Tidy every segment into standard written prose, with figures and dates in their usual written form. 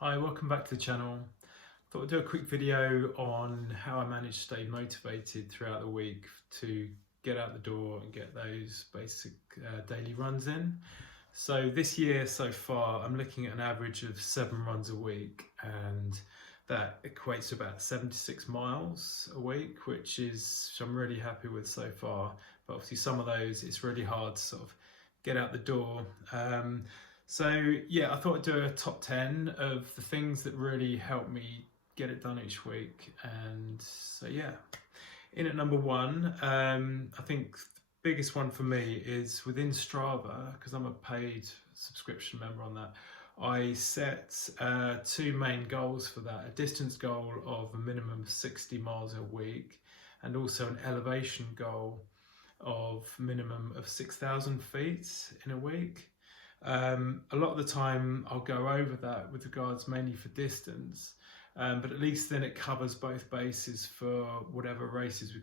Hi, welcome back to the channel. Thought I'd do a quick video on how I manage to stay motivated throughout the week to get out the door and get those basic daily runs in. So this year so far, I'm looking at an average of 7 runs a week, and that equates to about 76 miles a week, which I'm really happy with so far. But obviously some of those, it's really hard to sort of get out the door. So yeah, I thought I'd do a top 10 of the things that really help me get it done each week. And so yeah, in at number one, I think the biggest one for me is within Strava, because I'm a paid subscription member on that. I set two main goals for that: a distance goal of a minimum of 60 miles a week, and also an elevation goal of minimum of 6,000 feet in a week. A lot of the time I'll go over that with regards mainly for distance, but at least then it covers both bases for whatever races we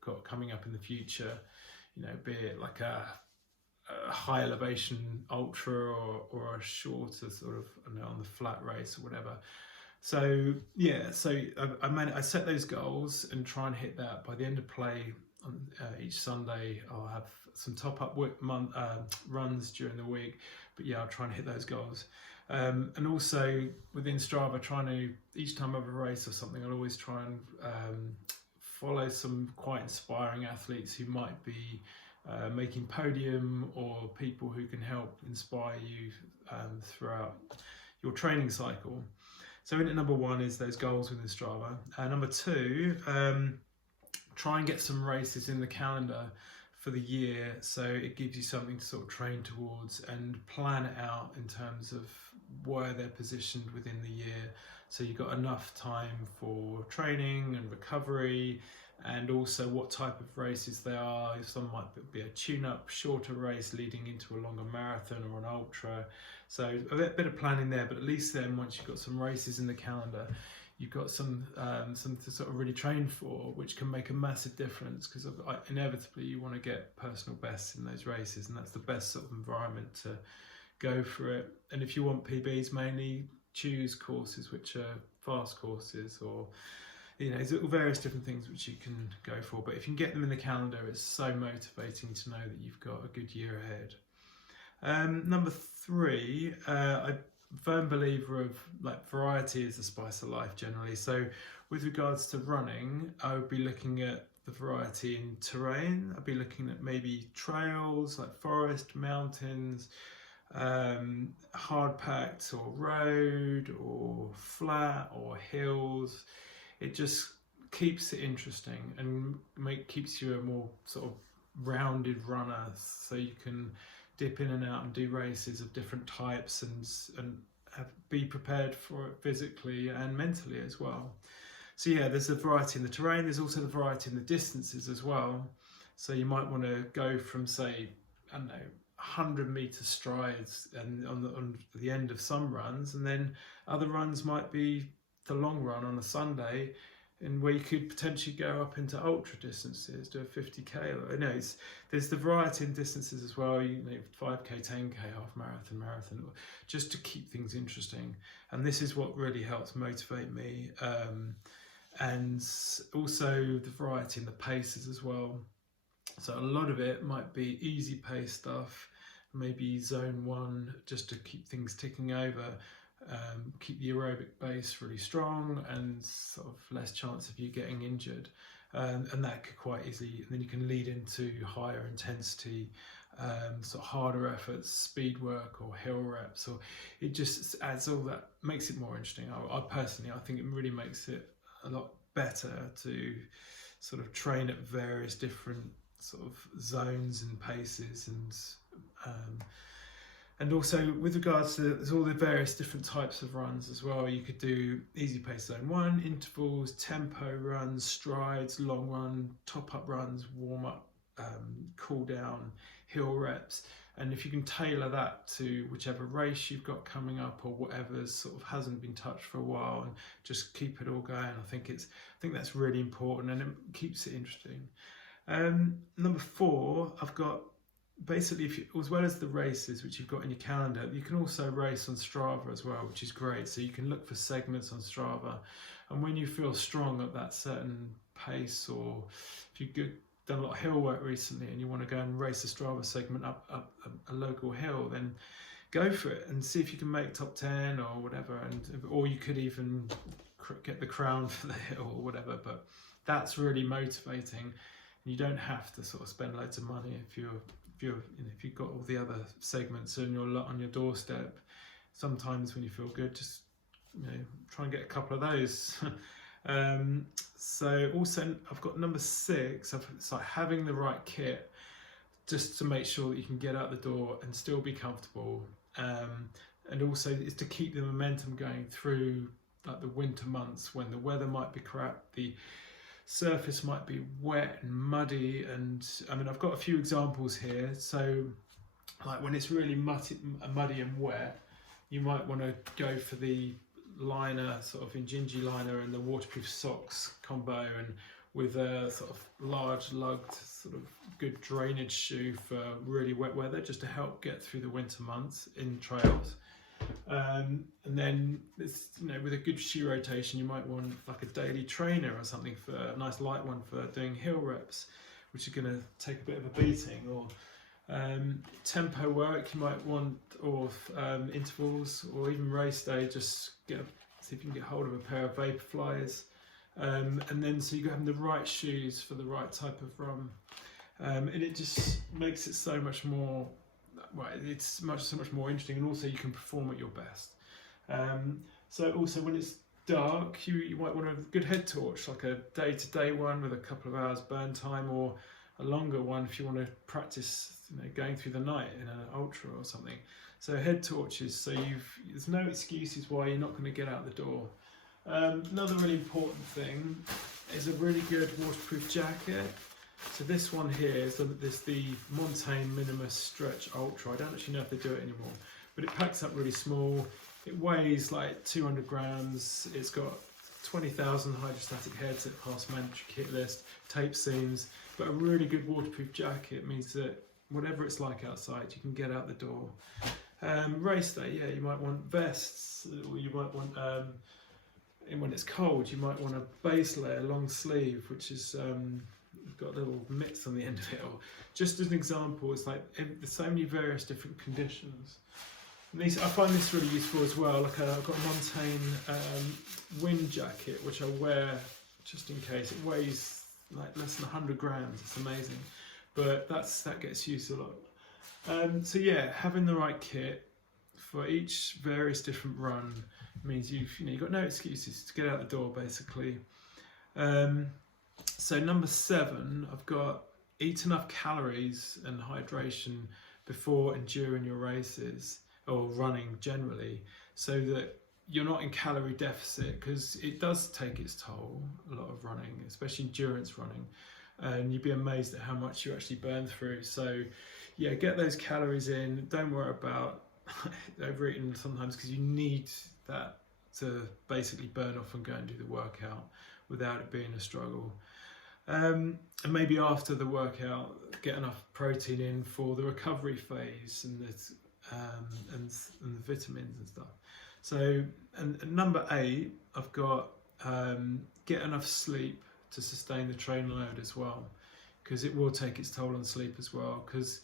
got coming up in the future. You know, be it like a high elevation ultra or a shorter sort of, you know, on the flat race or whatever. So yeah, I set those goals and try and hit that by the end of play. On each Sunday I'll have some top-up runs during the week, but yeah, I'll try and hit those goals. And also within Strava, trying to, each time I have a race or something, I'll always try and follow some quite inspiring athletes who might be making podium, or people who can help inspire you throughout your training cycle. So in at number one is those goals within Strava. Number two, try and get some races in the calendar for the year, so it gives you something to sort of train towards and plan it out in terms of where they're positioned within the year, so you've got enough time for training and recovery, and also what type of races they are. Some might be a tune-up shorter race leading into a longer marathon or an ultra, so a bit of planning there. But at least then, once you've got some races in the calendar, you've got some to sort of really train for, which can make a massive difference, because inevitably you want to get personal bests in those races, and that's the best sort of environment to go for it. And if you want PBs, mainly choose courses which are fast courses, or you know, there's various different things which you can go for. But if you can get them in the calendar, it's so motivating to know that you've got a good year ahead. Number three, I'm a firm believer of, like, variety is the spice of life generally. So with regards to running, I would be looking at the variety in terrain. I'd be looking at maybe trails like forest, mountains, hard packed, or road, or flat, or hills. It just keeps it interesting and keeps you a more sort of rounded runner, so you can dip in and out and do races of different types, and be prepared for it physically and mentally as well. So yeah, there's a variety in the terrain. There's also the variety in the distances as well. So you might want to go from, say, I don't know, 100-meter strides and on the end of some runs, and then other runs might be the long run on a Sunday, and where you could potentially go up into ultra distances, do a 50k. You know, there's the variety in distances as well. You know, 5k, 10k, half marathon, just to keep things interesting. And this is what really helps motivate me. And also the variety in the paces as well. So a lot of it might be easy pace stuff, maybe zone one, just to keep things ticking over. Keep the aerobic base really strong, and sort of less chance of you getting injured, and that could quite easily, and then you can lead into higher intensity, sort of harder efforts, speed work or hill reps, or it just adds all that, makes it more interesting. I personally, I think it really makes it a lot better to sort of train at various different sort of zones and paces, and also with regards to, there's all the various different types of runs as well. You could do easy pace zone one, intervals, tempo runs, strides, long run, top up runs, warm up, cool down, hill reps. And if you can tailor that to whichever race you've got coming up, or whatever sort of hasn't been touched for a while, and just keep it all going, I think that's really important, and it keeps it interesting. Number four, I've got basically, if you, as well as the races which you've got in your calendar, you can also race on Strava as well, which is great. So you can look for segments on Strava, and when you feel strong at that certain pace, or if you've done a lot of hill work recently and you want to go and race a Strava segment up a local hill, then go for it and see if you can make top 10 or whatever, or you could even get the crown for the hill or whatever. But that's really motivating. You don't have to sort of spend loads of money if you've got all the other segments on your doorstep. Sometimes when you feel good, just try and get a couple of those. So also I've got number 6. It's like having the right kit, just to make sure that you can get out the door and still be comfortable. And also is to keep the momentum going through like the winter months when the weather might be crap, the surface might be wet and muddy, and I mean I've got a few examples here. So like when it's really muddy and wet, you might want to go for the liner, sort of Injinji liner and the waterproof socks combo, and with a sort of large lugged sort of good drainage shoe for really wet weather, just to help get through the winter months in trails. And then it's, with a good shoe rotation, you might want like a daily trainer or something, for a nice light one for doing hill reps, which are going to take a bit of a beating, or tempo work you might want, or intervals, or even race day. Just see if you can get hold of a pair of Vaporflies, and then so you're having the right shoes for the right type of run, and it just makes it so much more. Well, it's so much more interesting, and also you can perform at your best. So also when it's dark, you might want a good head torch, like a day-to-day one with a couple of hours burn time, or a longer one if you want to practice going through the night in an ultra or something. So head torches, so there's no excuses why you're not going to get out the door. Another really important thing is a really good waterproof jacket. So this one here is the Montane Minimus Stretch Ultra. I don't actually know if they do it anymore, but it packs up really small. It weighs like 200 grams. It's got 20,000 hydrostatic heads that pass mandatory kit list, tape seams, but a really good waterproof jacket means that whatever it's like outside, you can get out the door. Race day, yeah, you might want vests, or you might want, and when it's cold, you might want a base layer, long sleeve, which is got little mitts on the end of it. Or just as an example, it's like there's so many various different conditions. And I find this really useful as well. Like I've got a Montane wind jacket, which I wear just in case. It weighs like less than 100 grams. It's amazing, but that gets used a lot. So yeah, having the right kit for each various different run means you've got no excuses to get out the door, basically. So number 7, I've got eat enough calories and hydration before and during your races, or running generally, so that you're not in calorie deficit, because it does take its toll, a lot of running, especially endurance running, and you'd be amazed at how much you actually burn through. So yeah, get those calories in. Don't worry about overeating sometimes, because you need that to basically burn off and go and do the workout without it being a struggle. And maybe after the workout, get enough protein in for the recovery phase and the vitamins and stuff. So, and number 8, I've got get enough sleep to sustain the train load as well, because it will take its toll on sleep as well, because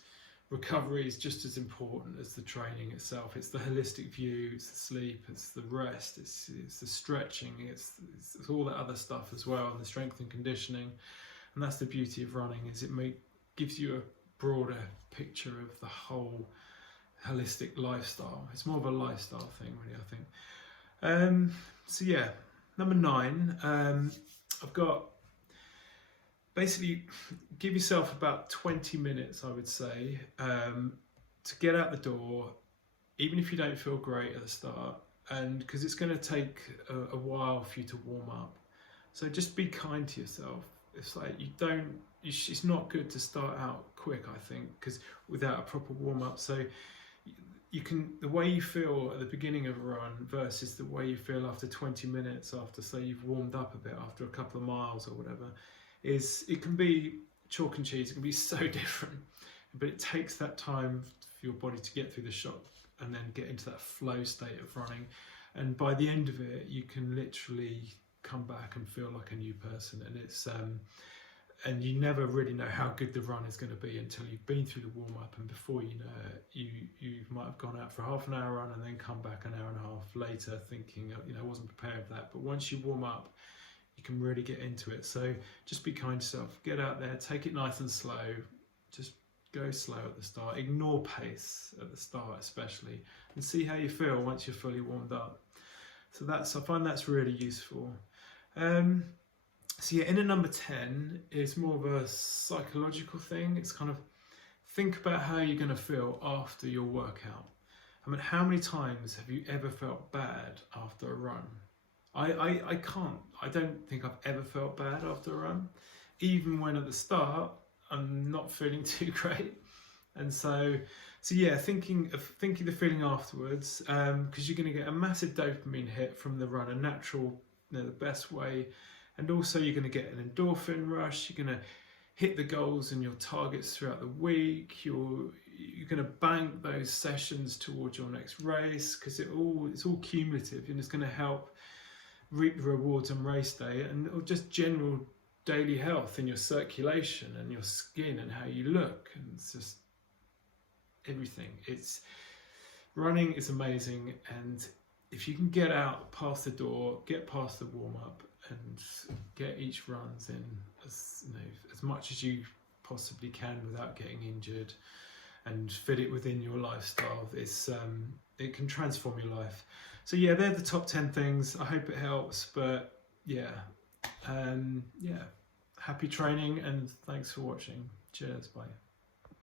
recovery is just as important as the training itself. It's the holistic view, it's the sleep, it's the rest, it's the stretching, it's all that other stuff as well, and the strength and conditioning. And that's the beauty of running, is it gives you a broader picture of the whole holistic lifestyle. It's more of a lifestyle thing, really, I think. So yeah, number 9, I've got basically give yourself about 20 minutes, I would say, to get out the door, even if you don't feel great at the start, and because it's going to take a while for you to warm up. So just be kind to yourself. It's like it's not good to start out quick, I think, because without a proper warm up. So the way you feel at the beginning of a run versus the way you feel after 20 minutes, after, say, you've warmed up a bit after a couple of miles or whatever, it can be chalk and cheese. It can be so different. but it takes that time for your body to get through the shock and then get into that flow state of running. And by the end of it, you can literally come back and feel like a new person. And it's and you never really know how good the run is going to be until you've been through the warm-up, and before you know it, you might have gone out for a half an hour run and then come back an hour and a half later thinking, you know, I wasn't prepared for that. But once you warm up, you can really get into it. So just be kind to yourself, get out there, take it nice and slow, just go slow at the start, ignore pace at the start especially, and see how you feel once you're fully warmed up. So I find that's really useful. So yeah, in at number 10 is more of a psychological thing. It's kind of think about how you're going to feel after your workout. I mean, how many times have you ever felt bad after a run? I don't think I've ever felt bad after a run, even when at the start I'm not feeling too great. And so yeah, thinking the feeling afterwards, because you're going to get a massive dopamine hit from the run, a natural, the best way. And also you're going to get an endorphin rush. You're going to hit the goals and your targets throughout the week. You're going to bank those sessions towards your next race, because it's all cumulative, and it's going to help reap the rewards on race day, and just general daily health in your circulation and your skin and how you look, and it's just everything. Running is amazing, and if you can get out past the door, get past the warm-up, and get each runs in as much as you possibly can without getting injured, and fit it within your lifestyle, it can transform your life. So yeah, they're the top 10 things. I hope it helps, but yeah, happy training, and thanks for watching. Cheers, bye.